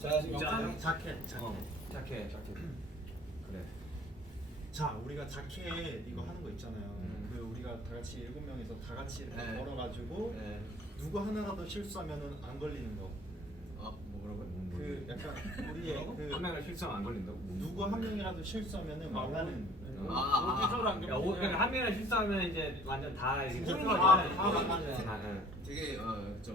자 지금 자켓. 자켓. 그래. 자, 우리가 자켓 이거 하는 거 있잖아요. 그 우리가 다 같이 7명이서 다 같이 이렇게 네. 걸어가지고 네. 누구 하나라도 실수하면은 안 걸리는 거. 뭐라고요? 그 약간 우리의 그 한 명을 실수하면 안 걸린다고? 누구 한 명이라도 실수하면은 망하는. 그러니까 한 명을 실수하면 이제 완전 다 이게 진짜 다 다 망하는. 되게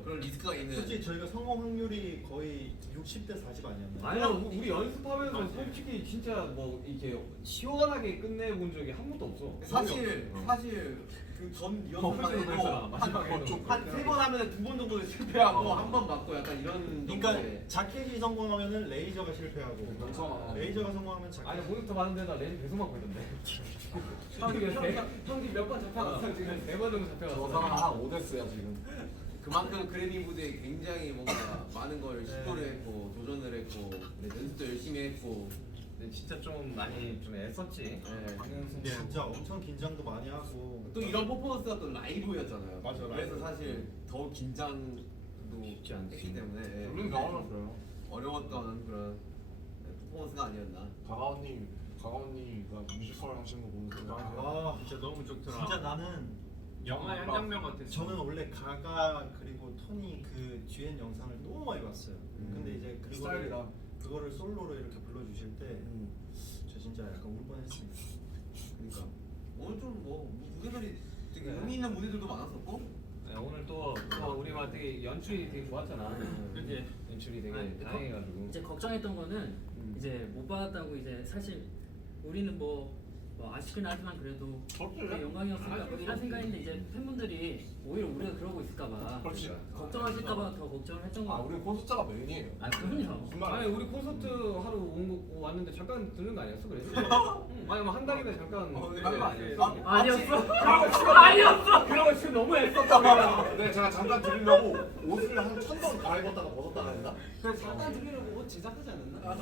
그런 리스크가 있는. 솔직히 저희가 성공 확률이 거의 60대 40 아니었나요? 아니야, 우리 연습하면서 솔직히 진짜 뭐 이렇게 시원하게 끝내본 적이 한 번도 없어. 사실 그전 리허설만 해도 한 3번 하면 2번 정도 실패하고 한 번 맞고 약간 이런. 그러니까 자켓이 성공하면은 레이저가 실패하고 레이저가 성공하면 자켓. 아니 모니터 봤는데 나 렌즈 배송 맞고 있던데. 형이 몇번 잡혀갔어 지금 4번 정도 잡혀갔어. 저 사람 한 5대스야 지금. 그만큼 그래밍 무대에 굉장히 뭔가 많은 걸 시도를 했고 도전을 했고 연습도 열심히 했고. 근데 진짜 좀 많이 좀 애썼지. 근데 진짜 엄청 긴장도 많이 하고 또 이런 퍼포먼스가 또 라이브였잖아요. 맞아, 그래서 라이브. 사실 더 긴장도 쉽지 않지. 했기 때문에 우린 나와놨어요. 어려웠던 그런 퍼포먼스가 아니었나. 가가언니가 뮤지컬 하시는 거 보면서 아 진짜 너무 좋더라. 진짜 나는 영화의 한 장면 같았어. 저는 원래 가가 그리고 토니 그 듀엣 영상을 너무 많이 봤어요. 근데 이제 스타일이다. 그거를 솔로로 이렇게 불러주실 때 저 진짜 약간 울 뻔했습니다. 그러니까 오늘 좀 뭐 무대들이 되게 의미 있는 무대들도 많았었고. 네, 오늘 또 우리가 되게 연출이 되게 좋았잖아. 그치? 연출이 되게 아니, 다행해가지고. 이제 걱정했던 거는 이제 못 받았다고 이제 사실 우리는 뭐 아쉽긴 하지만 그래도 그게 영광이었으니까 뭐 이런 생각인데 이제 팬분들이 오히려 우리가 그러고 있을까봐 그렇지. 걱정하실까봐 더 걱정을 했던 거 아 같아요. 우리 콘서트가 메인이에요. 아 그럼요. 무슨 말이야? 아니 우리 콘서트 하러 왔는데 잠깐 듣는 거 아니었어 그래? 아니 뭐 한 달이면 잠깐 그런 거 아니었어? 아니었어. 그런 거 지금 너무 애썼다. 네 제가 잠깐 드리려고 옷을 한 1000번 갈아입었다가 벗었다가 했나? 그래서 잠깐 들리려고 옷 제작하지 않았나?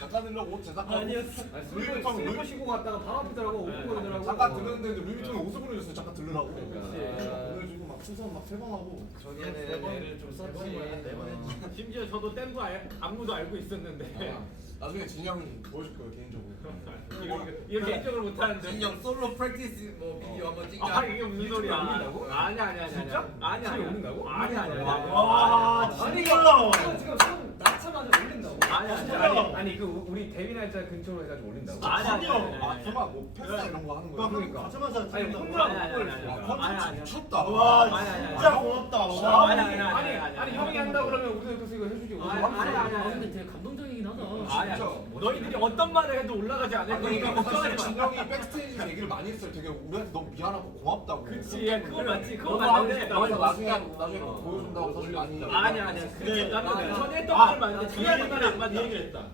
잠깐 드리려고 옷 제작하고 아니었어. 술 쉬고 갔다가 바로 앞이더라고 오픈거리더라고. 잠깐 들었는데 루이비통에 옷을 보내줬어요. 잠깐 들으라고. 그러니까. 보내주고 막 풍선 막 3번 하고. 저기에는 애를 좀 썼지. 심지어 저도 tempo 안무도 알고 있었는데 나중에 진이 형이 보여줄 거예요 개인적으로. 이거 개인적으로 못하는데. 진영 솔로 프랙티스 뭐 비디오 한번 찍자. 아 이게 무슨 소리야? 올린다고? 아니. 진짜? 아니. 지금 올린다고? 아니. 와 아니 진짜. 지금 낳자마자 올린다고? 아니 그 우리 데뷔 날짜 근처로 해가지고 올린다고? 아니. 아 설마 뭐 팬사 이런 거 하는 거야? 그러니까 가자마자 아니 찍는다고. 콩나물 아니, 먹고 아니, 있으니까. 아니. 미쳤다. 와 아니. 진짜 고맙다. 와. 아니 형이 한다 그러면 우리도 그래서 이거 해주지. 아 근데 되게 감동적이긴 하다. 아니. 너희들이 어떤 말을 해도 올라가지 않을 거니까 걱정하지 마. 진영이 백스테이지 얘기를 많이 했어요. 되게 우리한테 너무 미안하고 고맙다고. 그치, 그거 맞지. 그거 너도 하고 맞는데. 싶다. 그래서 나중에 뭐 보여준다고 사실 많이. 아니야. 그게 나는 전에 했던 말을 맞는데 뒤에 하는 말이 안 맞아. 얘기를 했다.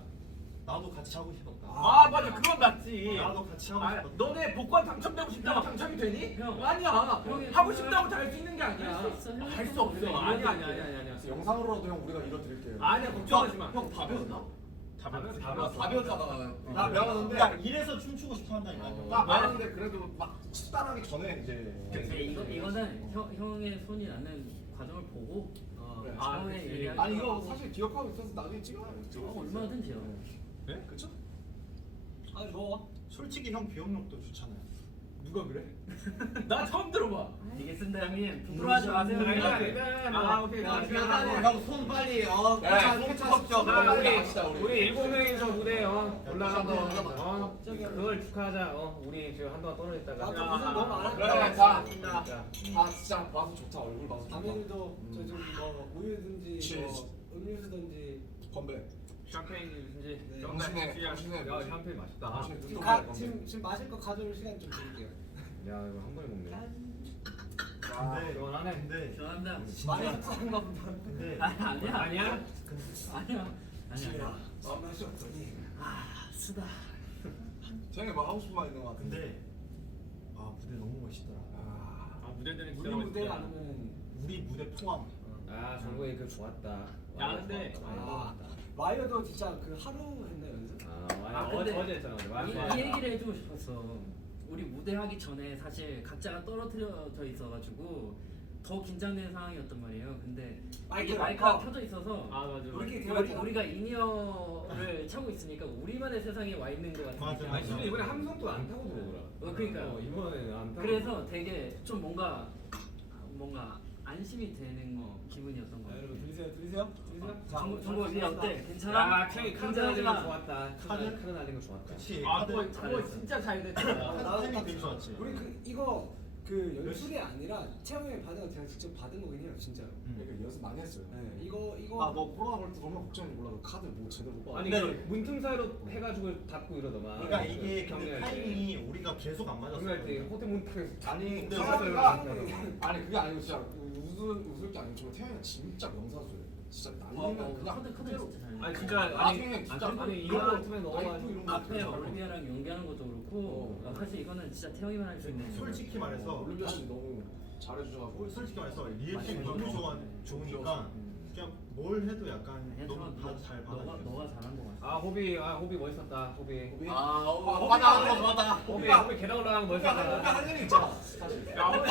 나도 같이 하고 싶었다. 아 맞아, 그건 맞지. 나도 같이 하고 아, 싶었다. 너네 복권 당첨되고 싶다고 당첨이 되니? 형. 아니야. 형이 하고 그냥 싶다고 다 할 수 있는 게 아니야. 할수 있어. 할 수 없어. 아니야. 그래서 영상으로라도 형 우리가 이뤄드릴게요. 아니야, 걱정하지 마. 형 밥이었나? 다 밥이었다가 나 미안한데. 야 이래서 춤추고 싶어 한다니까. 나 미안한데 그래도 막 식단하기 전에 이제. 근데 이거는 형의 손이 나는 과정을 보고 그래. 처음에 그치. 얘기할 아니 때 이거 사실 기억하고 있어서 나중에 찍어요. 얼마든지요. 네? 그쵸? 아 좋아. 솔직히 형 기억력도 좋잖아요. 누가 그래? 나 처음 들어봐. 이게 쓴다 형님. 부끄러워하지 마세요. 아 오케이. 형손 빨리 캐치하십시오. 자, 갑시다, 우리 7명이서 무대 올라가서 그걸 축하하자. 우리 지금 한동안 떨어졌다가. 무슨 너무 안 그래 자 진짜 봐서 좋다 얼굴 봐서 좋다. 다민이도 저좀 뭐 우유든지 치즈. 뭐 음료수든지 건배. 샴페인인지 네. 당신의 야 샴페인 맛있다. 당신의 지금, 눈동자의 건배. 지금 마실 거 가져올 시간 좀 드릴게요. 야 이거 한 번에 먹네. 근데 시원하네. 근데 죄송합니다. 많이 흡사한가 보다. 근데 아니야. 아니야? 아니야. 맛이 없더니. 쓰다. 쟤네 뭐 하고 싶은 말 있는 거 같은데. 근데 아 무대 너무 멋있더라. 아 무대들은 진짜 우리 무대 멋있다. 아니면 우리 무대 포함. 아 정국이 그 좋았다. 야, 근데 와이어도 진짜 그 하루 했나 연습? 어제 했잖아 어제. 이 얘기를 해주고 싶었어. 우리 무대 하기 전에 사실 각자가 떨어뜨려져 있어가지고 더 긴장된 상황이었단 말이에요. 근데 마이크, 이 마이크가 켜져 있어서 아 맞아. 우리끼리 대화했잖아. 우리가 인이어를 차고 있으니까 우리만의 세상에 와 있는 것 같은 맞아, 느낌. 맞아. 아니 이번에 함성도 안 타고 들어오더라. 그러니까요. 이번에 안 타고. 그래서 되게 좀 뭔가 안심이 되는 기분이었던 것 자, 같아요. 여러분 들리세요? 정보 이게 어때? 괜찮아? 야, 탱이 카드 긴장하지 날리는 거 마. 좋았다. 카드 날리는 거 좋았다. 그치. 아 카드- 그거 진짜 잘 됐다. 타이밍 되게 좋았지. 우리 이거 연출이 아니라 채영이 받은 거 제가 직접 받은 거긴 해요, 진짜로. 그러니까 연습 많이 했어요. 네, 이거 아 너 코로나 걸릴 때 얼마나 걱정인지 몰라. 너 카드 뭐 제대로 못 받아. 아니 그 문틈 사이로 해가지고 닫고 이러더만. 그러니까 이게 근데 경기할 때. 타이밍이 우리가 계속 안 맞았어. 경기할 때 호텔 문틈에서 아니 근데 태양이가 아니 그게 아니고 진짜 웃을 게 아니고 정말 태양이가 진짜 명사수예요. 진짜 날리면 그냥 카드 그대로. 진짜 잘. 아니 진짜 나중에 진짜 아니 이런 이거 거 같으면 라이프 넣어가지고 이런 거 앞에 진짜 올리비아랑 연기하는 것도 그렇고 사실 이거는 진짜 태영이만 할 수 있는. 솔직히 말해서 올림피아 씨 너무 잘해주셔가지고 솔직히 말해서 리액션이 너무 좋으니까 그냥 뭘 해도 약간 아니야, 너무 너- 다잘 너가 받아줘. 잘한 거 같아. 아 호비 멋있었다. 호비. 맞아 하는 거 좋았다. 호비 계단 올라가는 거 멋있었다. 할 일이 있잖아 사실. 야 오늘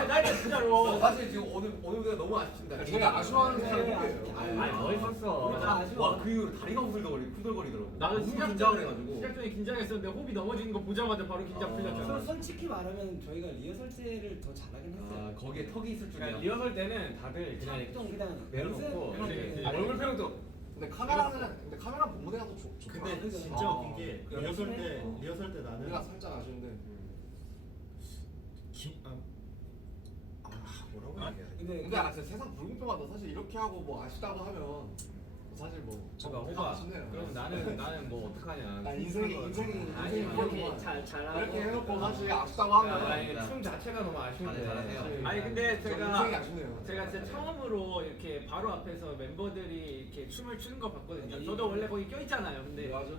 대단해 진짜로. 사실 지금 오늘 무대가 너무 아쉽습니다. 되게 아쉬워하는 사람이 네, 호비예요. 아니 멋있었어. 우리 다 아쉬워. 와그 이후로 다리가 후들거리더라고. 나도 너무 시작 긴장을 전에 해가지고. 시작 전에 긴장했었는데 호비 넘어지는 거 보자마자 바로 긴장 풀렸잖아. 솔직히 말하면 저희가 리허설 때를 더 잘하긴 했어요. 거기에 턱이 있을 줄이야. 그러니까 리허설 때는 다들 그냥 좀 그냥 내려놓고 연습- 얼굴 표정도 근데 카메라 본 무대가 더 좋다. 근데 진짜 웃긴 게 리허설 때 나는 우리가 살짝 아쉬운데. 뭐라고 얘기해야 돼? 근데 아 진짜 세상 불공평하다. 사실 이렇게 하고 뭐 아쉽다고 하면 사실 뭐 제가 다 호바. 아쉽네요. 그럼 나는 뭐 어떡하냐. 나 인생이 아니 이렇게 그렇구만. 잘하고 이렇게 해놓고 사실 아쉽다고 아니 하면 춤 자체가 너무 아쉬운데. 잘하세요. 아니 근데 인생이 제가 아쉽네요. 진짜 처음으로 이렇게 바로 앞에서 멤버들이 이렇게 춤을 추는 거 봤거든요. 저도 원래 거기 껴 있잖아요. 근데 맞아.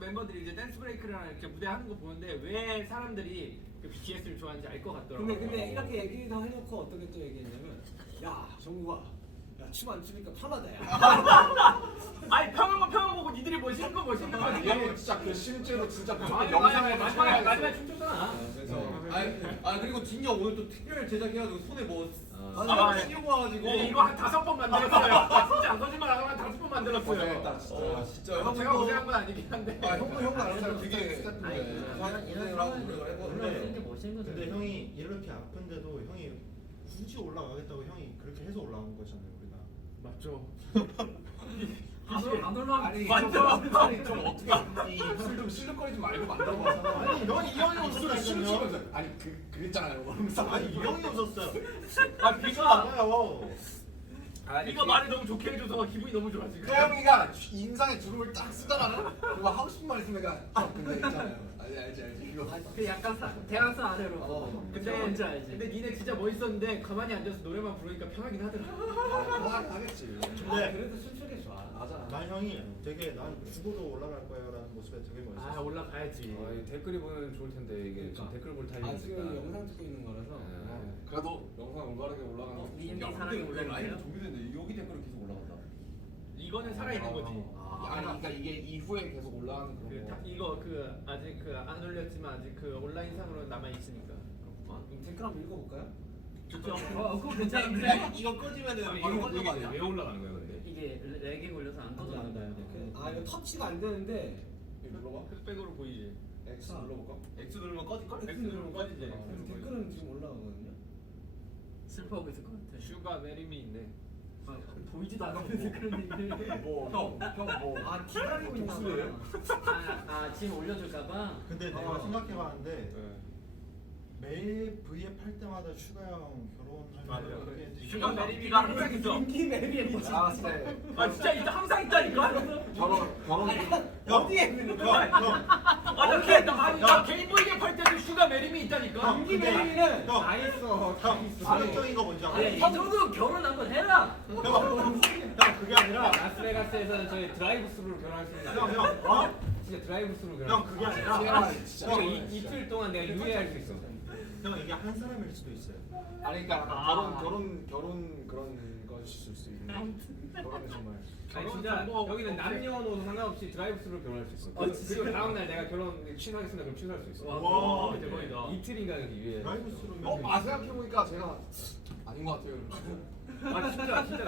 멤버들이 이제 댄스 브레이크랑 이렇게 무대 하는 거 보는데 왜 사람들이 그 BTS를 좋아하는지 알 것 같더라고요. 근데 이렇게 얘기도 해놓고 어떻게 또 얘기했냐면, 야 정국아, 야 춤 안 추니까 편하다 야. 아니 평화 보고 니들이 멋있는 거 멋있는 거지. 이거 진짜 그 실제로 진짜 아니 영상에 마지막에 춤췄잖아. 그래서 그리고 진이 형 오늘 또 특별 제작해가지고 손에 뭐 아, 씌우고 와가지고. 이거 한 5번 만들었어요. 아, 진짜 안 거짓말 안 하면 5번 만들었어요. 고생했다 진짜. 진짜 제가 고생한 건 아니긴 한데. 형도 알아서 되게 아니 스태프인데. 이런 상황은 올라오는 게 멋있는 거죠. 근데 형이 이렇게 아픈데도 형이 굳이 올라가겠다고 형이 그렇게 해서 올라온 거잖아요 우리가. 맞죠. 안 올라가. 아니 맞죠? 아니 좀 어떻게 이술좀 실룩거리지 말고 만들어봐서. 아니 형이 이 형이 입술을 실룩 웃었잖아요. 치면서 아니 그랬잖아요. 그러면서 아니 이 형이 웃었어요. 아 비가 아요. 네가 말을 너무 좋게 해줘서 기분이 너무 좋아 지금. 태영이가 인상에 주름을 딱 쓰잖아. 그거 하고 싶은 말 있으면 내가 근데 있잖아요. 알지 이거. 그 약간 대각선 아래로. 근데 뭔지 알지. 근데 니네 진짜 멋있었는데 가만히 앉아서 노래만 부르니까 편하긴 하더라. 하겠지. 근데 그래도 춤추기 좋아. 맞아. 난 형이 되게 난 죽어도 올라갈 거야라는 모습에 되게 아 멋있었어. 올라가야지. 댓글이 보면 좋을 텐데 이게 지금 댓글 볼 아 지금 타이밍이니까. 영상 찍고 있는 거라서. 그래도 영상 올바르게 올라가는 거. 미엠 야 사랑이 근데 왜 라인이 올라오네요. 정비됐는데 여기 댓글은 계속 올라간다. 이거는 살아있는 거지. 아니 그러니까 이게 이후에 계속 올라가는 그런 거. 이거 아직 안 올렸지만 아직 그 온라인상으로 남아 있으니까. 댓글 한번 읽어볼까요? 좋죠. 그거 괜찮은데? 야, 이거 꺼지면은 바로 꺼져 이게 아니야? 왜 올라가는 거야 근데? 이게 렉이 걸려서 안 떠져나가요. 아 이거 터치가 안 되는데. 이거 눌러봐. 흑백으로 보이지. X 눌러볼까? X 누르면 꺼질걸? X 누르면 꺼지지. 댓글은 지금 올라가거든요. 슬퍼하고 있을 것 같아. 슈가 메리미인데. 아, 보이지도 않으면서 그런 얘기를. 뭐 아 기다리고 있나 목소리예요? 아 지금 올려줄까봐. 근데 내가 생각해봤는데 매일 V앱 할 때마다 슈가 형 결혼하면 그렇게 슈가 메리미가 항상 있어. 인기 매비에 뭐지? 알았을 때 아 진짜 항상 있다니까. 결혼 어디에 있는 거야? 나 개인 V앱 할 때도 슈가 메리미 있다니까. 인기 매비는 다 있어. 파격적인 거 뭔지 알아? 이 정도 결혼 한번 해라. 형 그게 아니라 라스베가스에서는 저희 드라이브 스루로 결혼할 수 있는. 형 진짜 드라이브 스루로 결혼. 형 그게 아니라 진짜. 형 이틀 동안 내가 유예할 수 있어. 형 이게 한 사람일 수도 있어요. 아니 그러니까 결혼 그런 거지. 주실 수 있는 그거는 정말. 아니 진짜 여기는 남녀노소 상관없이 드라이브스루로 결혼할 수 있어. 그리고 다음 날 내가 결혼 취소하겠습니다. 그럼 취소할 수 있어. 와, 대박이다. 이틀인가 여기 위에. 드라이브스루면 생각해보니까 제가 아닌 것 같아요. 아 진짜 그래.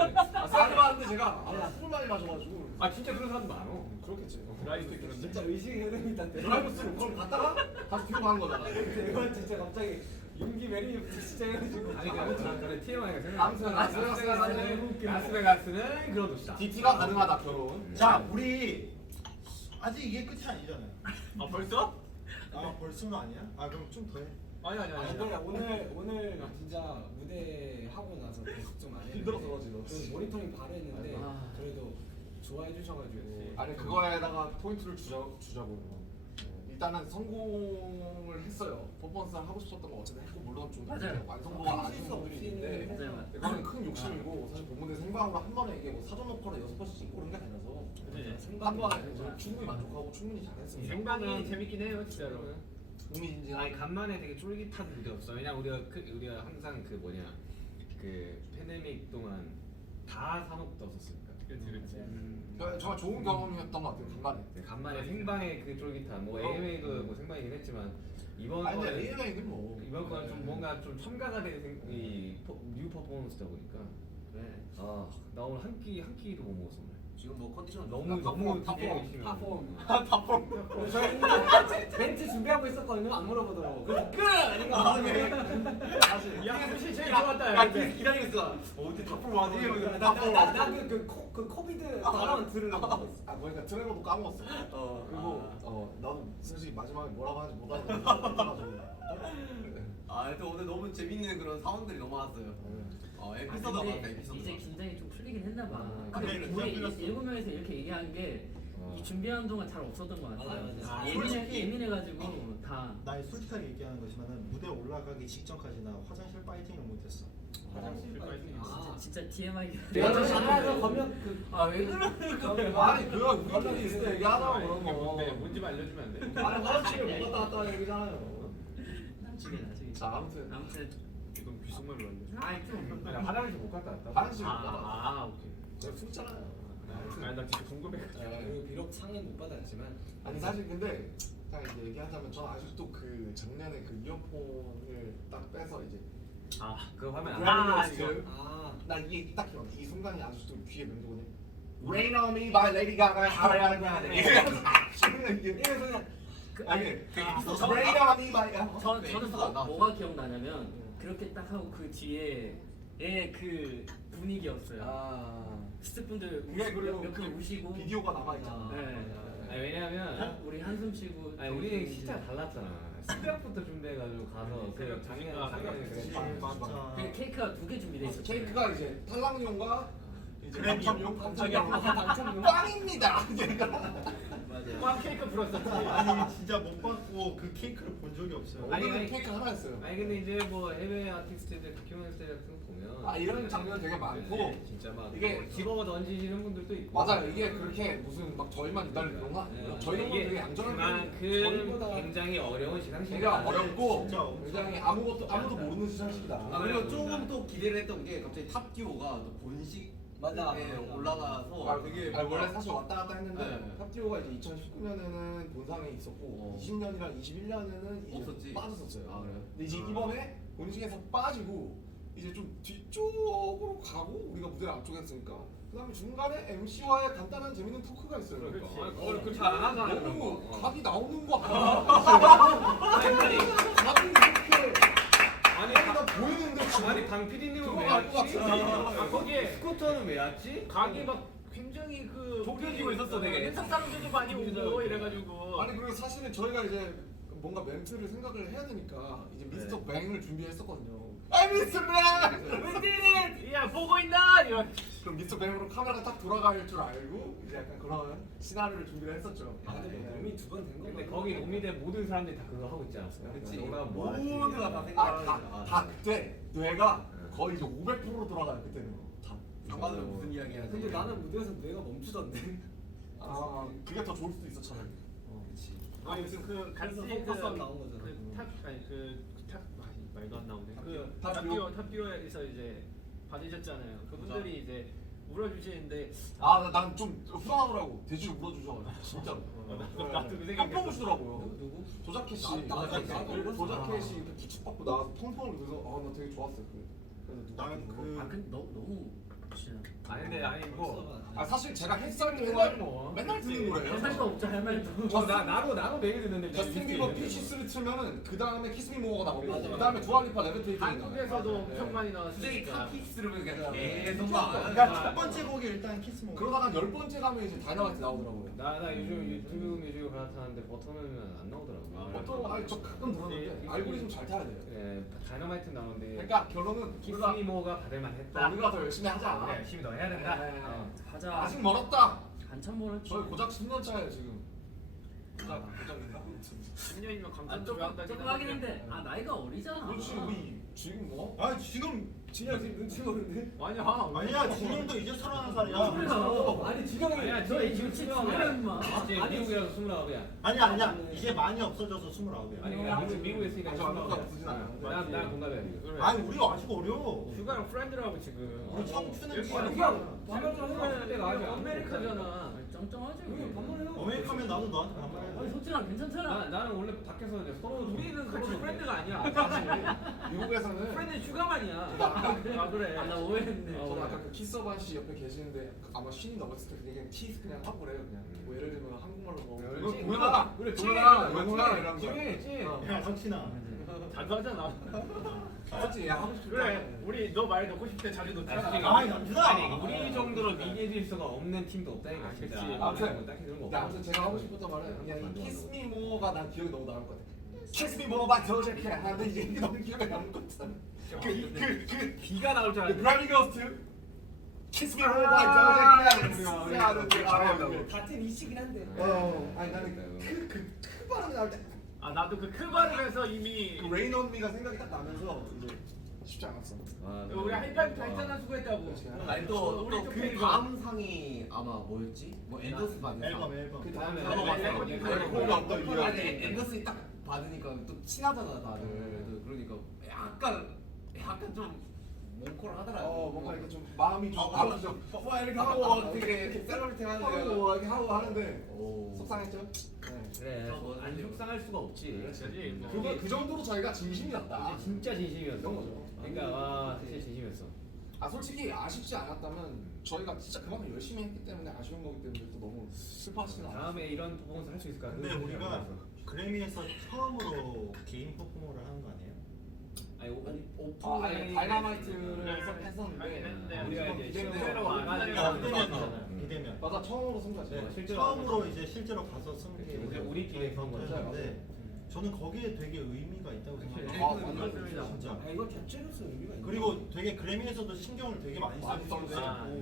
생각해봤는데 제가 술을 많이 마셔가지고. 아 진짜 그런 사람도 많어. 그렇겠지. 드라이브 그런데. 진짜 의식의 흐름이 있다는데. 드라이브스루 그걸 갔다가 다시 뒤로 가는 거잖아. 이건 진짜 갑자기 윤기 메리부터 진짜 해가지고. 아니 그래 TMI가 생각. 아무튼 라스베가스는 그런 곳이다. DT가 가능하다 결혼. 자, 우리 아직 이게 끝이 아니잖아요. 아 벌써? 아, 벌써는 아니야? 아, 그럼 좀 더 해. 아니. 근데 오늘 진짜 무대 하고 나서 계속 좀 안 했는데 힘들어서 그러지, 너. 좀 모니터링 바로 했는데 아. 그래도 좋아해 주셔가지고 아니 그거에다가 포인트를 주자고. 일단은 성공을 했어요. 퍼포먼스를 하고 싶었던 거 어쨌든 했고 물론 좀 맞아요. 완성도가 큰 아쉬운 실수 부분이 없이는 있는데 맞아요. 이거는 큰 욕심이고 사실 본무대 생방으로 한 번에 이게 뭐 사전 녹화를 6번씩 찍고 그런 게 아니라서 한 번에 충분히 만족하고 충분히 잘했습니다. 생방이 재밌긴 해요 진짜로. 흥미진진한 아니 간만에 되게 쫄깃한 무대였어. 왜냐 우리가 항상 그 뭐냐 그 팬데믹 동안 다 사놓고 떴었으니까. 정말 좋은 경험이었던 것 같아요. 간만에. 간만에 생방의 그 쫄깃함. 뭐 AMA도 뭐 생방이긴 했지만 이번 아니 근데 거는 AMA는 뭐 이번 거는 좀 뭔가 좀 첨가가 된 뉴 퍼포먼스다 보니까. 나 오늘 한 끼도 못 먹었어 오늘. 지금 뭐 컨디션 너무 탑폼. 탑폼. 저희는 멘트 준비하고 있었거든요. 안 물어보더라고. 그래서 끝! 야 사실 제일 좋았다. 야 기다리고 있어. 어디 다풀 와지? 그 코비드 단어만 들으려고. 그러니까 트레버도 까먹었어. 그리고 나도 솔직히 마지막에 뭐라고 하는지 못 알아듣고. 또 오늘 너무 재밌는 그런 사원들이 너무 많았어요. 에피소드가 많다 근데 에피소드. 이제 긴장이 좀 풀리긴 했나 봐. 아, 근데 그래, 우리 풀렸어. 7명에서 이렇게 얘기한 게 이 준비하는 동안 잘 없었던 것 같아요. 맞아. 예민해가지고 다. 나 솔직하게 얘기하는 거지만은 무대 올라가기 직전까지 나 화장실 파이팅을 못했어. 화장실 파이팅. 진짜 TMI. 내가 저 장난에서 거면 왜 그러는 아니 그거 관련이 있을 때 얘기하자고 그런 거. 뭔지 알려주면 안 돼? 아니 화장실을 못 갔다 왔다 얘기잖아요. 나중에. 자 아무튼 이건 귓속말로 알려. 아이 좀. 나 화장실 못 갔다 왔다. 화장실 못 갔다 왔다. 오케이. 제가 숨잖아요. 아니 나 진짜 궁금해. 그리고 비록 상은 못 받았지만 아니 사실 근데 딱 이제 얘기하자면 저는 아직도 그 작년에 그 이어폰을 딱 빼서 이제 그거 하면 그래미노스 아 나 이게 딱 기억. 이 순간이 아직도 귀에 맴도거든. Rain on Me by Lady Gaga, Ariana Grande. 이게 그냥 아니 Rain on Me by 저는 뭐가 기억나냐면 그렇게 딱 하고 그 뒤에 그 분위기였어요. 스태프분들 몇분 우시고 비디오가 남아 있잖아. 아니 왜냐면 우리 한숨 쉬고. 아니 우리 진짜 달랐잖아. 새벽부터 준비해가지고 가서 그 작년에 맞아. 그 케이크가 2개 준비돼 있었어요. 케이크가 이제 탈락용과 이제 그래미용. 당첨용, 당첨용, 당첨용. 빵입니다. 꽝 케이크 불었었지. 아니 진짜 못 받고 그 케이크를 본 적이 없어요. 오늘은 케이크 하나였어요. 아니 근데 이제 뭐 해외 아티스트들 다큐멘터리 같은 거 보면 이런 장면 되게 많고 진짜 막 이게 뭐 집어 던지시는 분들도 있고 맞아요. 이게 그렇게 무슨 막 저희만 기다리는 건 아니에요. 저희는 되게 양전한 그만큼 굉장히 어려운 시상식이다. 되게 어렵고 진짜 굉장히 아무도 모르는 시상식이다. 그리고 조금 또 기대를 했던 게 갑자기 탑듀오가 또 본식 맞아. 올라가서 되게 원래 사실 왔다 갔다 했는데 네. 탑듀오가 이제 2019년에는 본상에 있었고 20년이랑 21년에는 없었지. 빠졌었어요. 그래요? 근데 이제 이번에 본식에서 빠지고 이제 좀 뒤쪽으로 가고 우리가 무대를 앞쪽에 했으니까 그다음에 중간에 MC와의 간단한 재밌는 토크가 있어요. 그걸 그렇게 안 하잖아요. 그런 너무 거. 각이 나오는 거 아니야? 아니 각이 이렇게 아니 나 보이는데 지금 아니 방 PD님은 왜 들어갈 것 왔지? 같은데. 거기에 스쿠터는 왜 왔지? 각이 막 굉장히 그 좁혀지고 있었어, 되게. 인상 사람들도 많이 오고 이래가지고 아니 그리고 사실은 저희가 이제 뭔가 멘트를 생각을 해야 되니까 이제 미스터 뱅을 준비했었거든요. 미스터 뱅! We did it! 야 보고 있나? 이런 그럼 미스터 뱅으로 카메라가 딱 돌아갈 줄 알고 이제 약간 그런 시나리오를 준비를 했었죠. 근데 뭐 몸이 2번 된 거. 근데 거기 노미대 모든 사람들이 다 그거 하고 있지 않았어요? 그치. 너가 뭐 하지? 모두가 다 생각하는 다 그때 뇌가 거의 이제 500%로 돌아가요 그때는. 다. 장관은 무슨 이야기 하지? 근데 나는 무대에서 뇌가 멈추던데. 그게 더 좋을 수도 있어 차라리. 아니 그 같이 그래서 포커스업 나온 거잖아. 그탑 아니 그탑 말도 안 나오네. 그 탑 탑듀오에서 이제 받으셨잖아요. 그분들이 이제 울어주시는데 난 좀 후련하더라고. 대주를 물어주셔가지고 진짜로. 나도 그 생각. 깜짝 놀시더라고요. 누구? 조자켓 씨. 나도. 조자켓 씨 이렇게 기축받고 나와서 펑펑을 그래서 나 되게 좋았어요. 그래서 누가 나는 그 아 근데 너무 진짜 아니 근데 아니 뭐 사실 제가 햇살이 맨날 뭐. 맨날 듣는 할 거예요. 수 없죠 할 말도. 나도 매일 듣는데 저스틴 비버 피시스를 틀면은 그 다음에 키스 미 모어가 나오고 맞아, 그 다음에 두아리파 레비테이팅. 한국에서도 엄청 많이 선생님 나왔으니까. 카피스를 그냥 네. 계속 그러니까 첫 번째 곡이 일단 키스 모. 그러다가 한 10번째 가면 이제 다이너마이트 나오더라고요. 나 요즘 유튜브 뮤직을 갈아타는데 버터는 안 나오더라고. 어떤 저 가끔 들었는데 알고리즘 잘 타야 돼요. 예, 다이너마이트 나오는데 그러니까 결론은 우리가 키스미모가 받을만 했다. 우리가 더 열심히 하자. 그래, 열심히 더 해야 된다. 네. 하자. 아직 멀었다. 한참 멀었지. 저희 고작 10년 차예요 지금. 고작인가? 10년이면 아 강산 조금 조약까지 조금 하긴 했는데 아 나이가 어리잖아. 그렇지 우리 지금 뭐? 아 지금 진영 지금 눈치 보는데? 아니야. 아니야 지금도 이제 31살이야. 아니 진영이 아니야, 너 지금 치즈야 임마. 이제 미국이라서 29이야. 아니야 이제 많이 없어져서 29이야. 아니 그냥 미국에 있으니까 저 아무것도 없어진 않아요. 난 공감해 지금. 아니 우리 아직 어려. 휴가랑 프렌드라고 지금. 우리 청춘은 여기 지금 그냥 반말 좀 해봐. 내가 아직 아메리카잖아. 짱짱하지. 왜 반말해요? 어메리카면 나도 너한테 아니 반말해. 석진아 괜찮잖아. 나는 원래 밖에서 이제 서로 우리는 같이 프렌드가 아니야. 사실. 미국에서는 프렌드 휴가만이야. 아 그래. 아 나 오해했네. 저는 아까 그 키서반 씨 옆에 계시는데 아마 신이 넘었을 때 그냥 티스 그냥 하고 그래요 그냥. 뭐 예를 들면 한국말로 뭐 그렇지. 몰라 그래, 몰라 찐. 몰라 이런 거. 찐. 야 석진아. 자주 하잖아. 그렇지 야 하고 싶다. 그래. 우리 너 말 넣고 싶을 때 자주 넣잖아. 아 남준아. 아니 우리 정도로 위계 질서가 없는 팀도 없다니까 진짜. 그치. 아무튼 딱히 그런 거 근데 없어. 아무튼 제가 하고 싶었던 말은 그냥 이 키스 미 모어가 난 기억이 너무 남을 것 같아. 키스 미 모어 바 도저히 하는데 이제 이게 너무 기억에 남을 것 같아. 그 비가 나올 줄 알았는데. 브라미 거스트 키스 미 모어 바 도저히 하는데 같은 이시긴 한데. 아니 나는 그 발음이 나올 때 아 나도 그 크바르에서 이미 그 레인 온 미가 생각이 딱 나면서 이제 쉽지 않았어. 우리 하이파이브 했잖아 수고했다고. 아니 우리 좀 또그 페이버. 다음 상이 아마 뭐였지? 뭐 앤더스 받은 상. 앨범. 그 다음에 아니 앤더스 딱 받으니까 또 친하잖아 다들. 그러니까 약간 좀 몽콜하더라고. 뭔가 이렇게 좀 마음이 좀 아프죠. 와 이렇게 하고 되게 이렇게 셀러리팅 하는데. 이렇게 하고 하는데 오. 속상했죠. 네. 그래. 안 속상할 수가 없지. 그렇지. 그 정도로 저희가 진심이었다. 이제 진짜 진심이었어. 이런 거죠. 그러니까 와 진짜 진심이었어. 솔직히 아쉽지 않았다면 저희가 진짜 그만큼 열심히 했기 때문에 아쉬운 거기 때문에 또 너무 슬퍼하시는 않아요. 다음에 이런 퍼포먼스 할 수 있을까? 근데 우리가 그래미에서 처음으로 개인 퍼포머를 하는 거 아니에요? 아니 아니 다이너마이트를 했었는데 아니, 우리가 이번 이제 비대면 실제로 와가지고 아, 비대면. 맞아 처음으로 승자지. 네, 실제로 처음으로 이제 실제로 가서 승리. 우리끼리 한 거죠. 했는데 저는 거기에 되게 의미가 있다고 생각해요. 맞습니다. 진짜. 아 이거 자체로서 의미가 있네. 그리고 되게 그래미에서도 신경을 되게 많이 써주시고.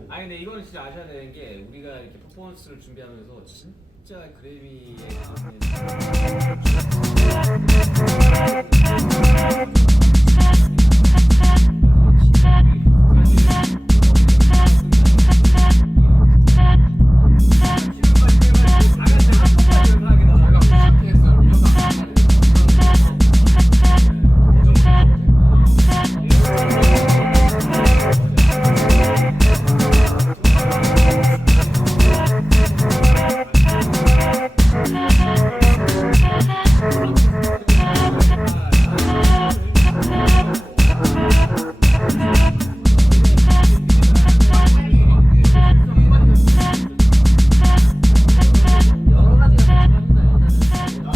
아니 근데 이거는 진짜 아셔야 되는 게 우리가 이렇게 퍼포먼스를 준비하면서 진짜 그래미에 여러 가지가 가능합니다.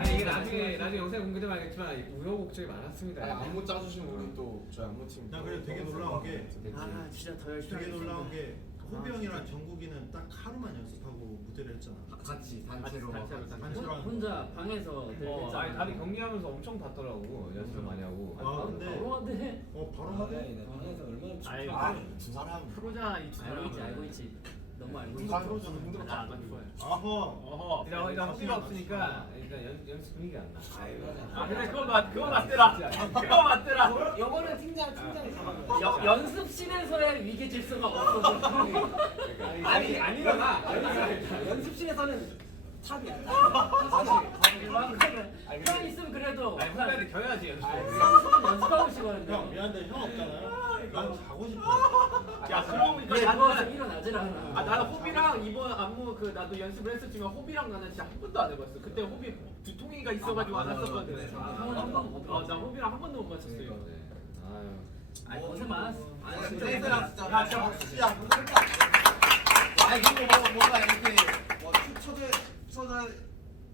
아니 이게 나중에 영상에 공개되면 알겠지만 우여곡절이 많았습니다. 안무 짜주신 우리 또 저희 안무팀. 나 그래 되게 놀라운 게 아 진짜 더 열심히 되게 하겠습니다. 놀라운 게 호비 형이랑 정국이는 딱 하루만 연습하고 무대를 했잖아. 같이 단체로. 단체로 하는 거. 혼자 방에서 들렸잖아. 아니 다들 경기하면서 엄청 봤더라고 연습을 많이 하고. 아 근데 바로 한데 바로 아, 하대. 네, 방에서 얼마나 아이, 춥다. 두 사람. 프로잖아 이 두 알고 있지 사람은. 알고 있지. 너무 알고 있지. 사람 저는 힘들었다. 아, 나 좋아요. 아허. 어허. 일단 허비가 없으니까 일단 연습 분위기가 안 나. 아 근데 그거 맞더라. 그거 맞더라. 요거는 팀장이 잡아줘. 연습실에서의 위계 질서가 없어. 아니 아니잖아. 연습실에서는 탑이야. 형 있으면 그래도 아니 혼자한테 겨야지 연습. 연습하고 싶거든요. 형 미안한데 형 없잖아요. 난 자고 싶어. 야 그러고 보니까 그래 누워서 나는 일어나질 않아. 나는 호비랑 이번 안무 그 나도 연습을 했었지만 호비랑 나는 진짜 한 번도 안 해봤어. 그때 호비 두통이가 있어가지고 안 했었거든. 형은 한번 못 해봤어. 나 호비랑 한 번도 못 맞췄어요. 네. 아유. 아니 고생 많았어. 아니 진짜 세이스랑 진짜 야 진짜 박수 야 감사합니다. 아니 그리고 뭔가 이렇게 처져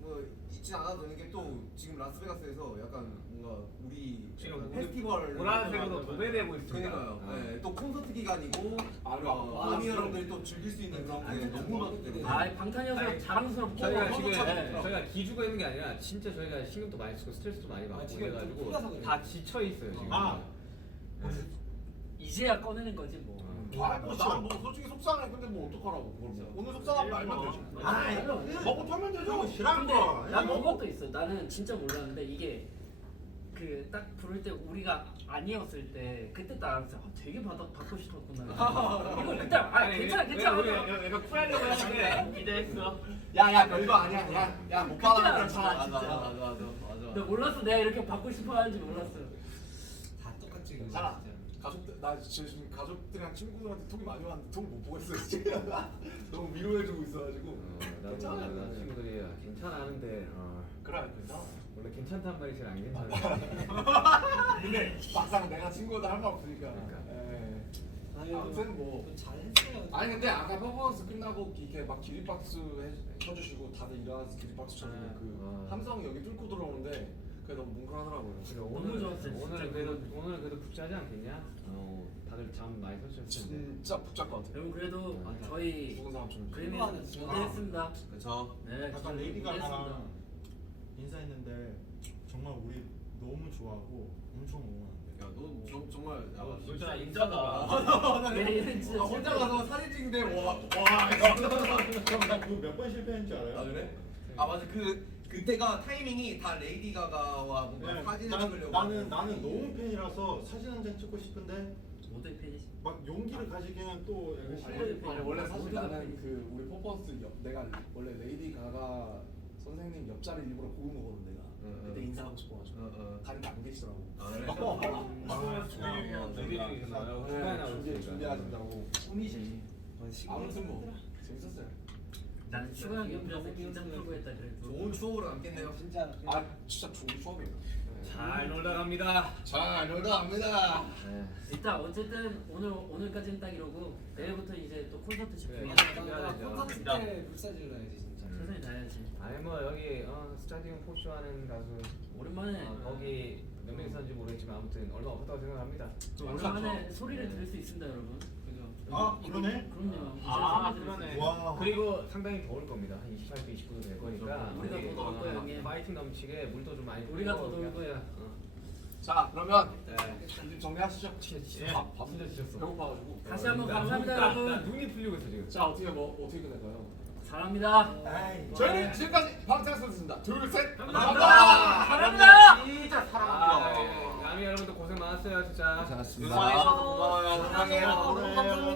뭐 있진 않아도 되는 게 또 지금 라스베가스에서 약간 뭔가 우리 지금 우리 페스티벌 보라색으로 도배되고 있습니다. 그러니까요. 어. 네, 또 콘서트 기간이고 아, 아미 여러분들이 또 즐길 수 있는 그런 게 너무 많기 때문에 아 방탄이어서 자랑스럽고 저희가 지금 네. 저희가 기죽어 있는 게 아니라 진짜 저희가 신경도 많이 쓰고 스트레스도 많이 받고 지금 그래가지고 풀려서 그래요. 다 지쳐 있어요 지금. 아. 이제야 꺼내는 거지 뭐. 나는 뭐 솔직히 속상해. 근데 뭐 어떡하라고 그걸 뭐. 오늘 속상하면 알면 되지. 아, 먹고 털면 되죠. 싫은 근데 거. 난 그것도 있어. 나는 진짜 몰랐는데 이게 그 딱 부를 때 우리가 아니었을 때 그때 딱 알았어. 되게 받고 싶었구나. 이거 그때 괜찮아. 내가 쿨하려고 했는데 기대했어. 야야 별거 아니야. 야못 받아 괜찮아 맞아 진짜. 나 몰랐어. 내가 이렇게 받고 싶어 하는지 몰랐어. 다 똑같지. 괜찮아. 가족들 나 지금 가족들이랑 친구들한테 톡이 많이 왔는데 톡을 못 보겠어요 지금. 너무 위로해주고 있어가지고. 나도 괜찮아. 나 친구들이 괜찮아 하는데 그래 괜찮아. 원래 괜찮단 말이 제일 안 괜찮은데. 근데 막상 내가 친구들 할 말 없으니까. 그러니까. 에이. 아무튼 뭐. 잘했어요. 아니 근데 아까 퍼포먼스 끝나고 이렇게 막 기립박수 쳐주시고 다들 일어나서 기립박수 쳐주고 그 함성이 여기 뚫고 들어오는데 그게 너무 뭉클하더라고요. 그래 너무 좋았어, 진짜. 오늘은 그래도 푹자지 않겠냐? 다들 잠 많이 설쳤을 텐데. 진짜 복잡 것 같아요. 여러분 그래도 저희 죽은 사람처럼. 그래미에서 무대했습니다. 그렇죠. 네, 아까 저희 레이디 무대했습니다. 가가랑 인사했는데 정말 우리 너무 좋아하고 엄청 응원한대. 야너 정말 진짜 인자다. 얘는 진짜 혼자 가서 사진 찍는데 와 그몇 번 실패했는지 알아요? 아 그래? 아 맞아 그때가 타이밍이 다 레이디 가가와 뭔가 네, 사진을 찍으려고 나는 너무 팬이라서 사진 한 장 찍고 싶은데 모두의 팬이지. 막 용기를 가지기는 또 약간 아니 원래 사실 모두가 나는 팬이지. 그 우리 퍼포먼스 내가 원래 레이디 가가 선생님 옆자리 일부러 고른 거거든 내가. 그때 인사하고 싶어가지고 다른 안 계시더라고. 아 그래? 준비하신다고. 꿈이지. 아무튼 뭐 재밌었어요. 나는 슈가 형 옆에서 긴장 풀고 했다 그래도. 좋은 추억으로 남겠네요. 진짜. 아 진짜 좋은 추억이에요. 잘 놀다 갑니다. 잘 놀다 갑니다. 일단 어쨌든 오늘까지는 딱 이러고 내일부터 이제 또 콘서트 집중해야 돼. 콘서트 때 불사질러야지 진짜. 최선을 다해야지. 아니 뭐 여기 스타디움 포쇼하는 가수 오랜만에 거기 몇 명 있었는지 모르겠지만 아무튼 얼마 없었다고 생각합니다. 오랜만에 소리를 들을 수 있습니다, 여러분. 그죠? 아 그러네? 그럼요. 이제 아, 소리 들을 수 그러네. 있어요. 와. 그리고 상당히 더울 겁니다. 한 28도, 29도 될 거니까 우리가 더 더울 거예요, 형님. 파이팅 넘치게 물도 좀 많이 우리가 뿌리고 더 더울 그냥, 거야. 자 그러면 네. 좀 정리하시죠. 밥 진짜 지쳤어. 배고파가지고. 다시 한번 감사합니다, 나 여러분. 눈이 풀리고 있어 지금. 자 어떻게 끝낼까요? 사랑합니다. 아이. 저희는 지금까지 방탄소년단입니다. 둘 셋. 감사합니다. 사랑합니다. 진짜 아, 사랑합니다. 남이 여러분들 고생 많았어요 진짜. 고마워요. 사랑해요. 감사합니다.